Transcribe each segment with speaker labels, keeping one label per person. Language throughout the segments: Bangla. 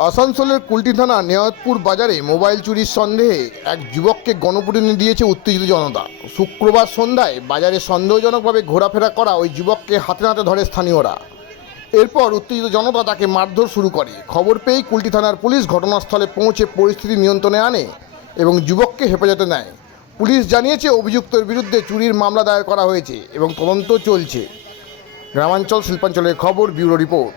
Speaker 1: আসানসোলের কুলটি থানা নেয়াতপুর বাজারে মোবাইল চুরির সন্দেহে এক যুবককে গণপুটনি দিয়েছে উত্তেজিত জনতা। শুক্রবার সন্ধ্যায় বাজারে সন্দেহজনকভাবে ঘোরাফেরা করা ওই যুবককে হাতে নাতে ধরে স্থানীয়রা। এরপর উত্তেজিত জনতা তাকে মারধর শুরু করে। খবর পেয়েই কুলটি থানার পুলিশ ঘটনাস্থলে পৌঁছে পরিস্থিতি নিয়ন্ত্রণে আনে এবং যুবককে হেফাজতে নেয়। পুলিশ জানিয়েছে, অভিযুক্তের বিরুদ্ধে চুরির মামলা দায়ের করা হয়েছে এবং তদন্ত চলছে। গ্রামাঞ্চল শিল্পাঞ্চলের খবর, ব্যুরো রিপোর্ট।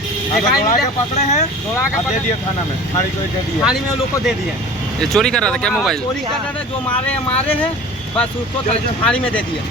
Speaker 2: पकड़े हैं
Speaker 3: दौड़ा के
Speaker 2: दे दिए थाना में थाने को दे दिए
Speaker 3: थाने में लोग को दे दिया
Speaker 4: ये चोरी कर रहा था क्या मोबाइल?
Speaker 3: चोरी कर रहा था जो मारे हैं मारे हैं बस उसको थाली में दे दिया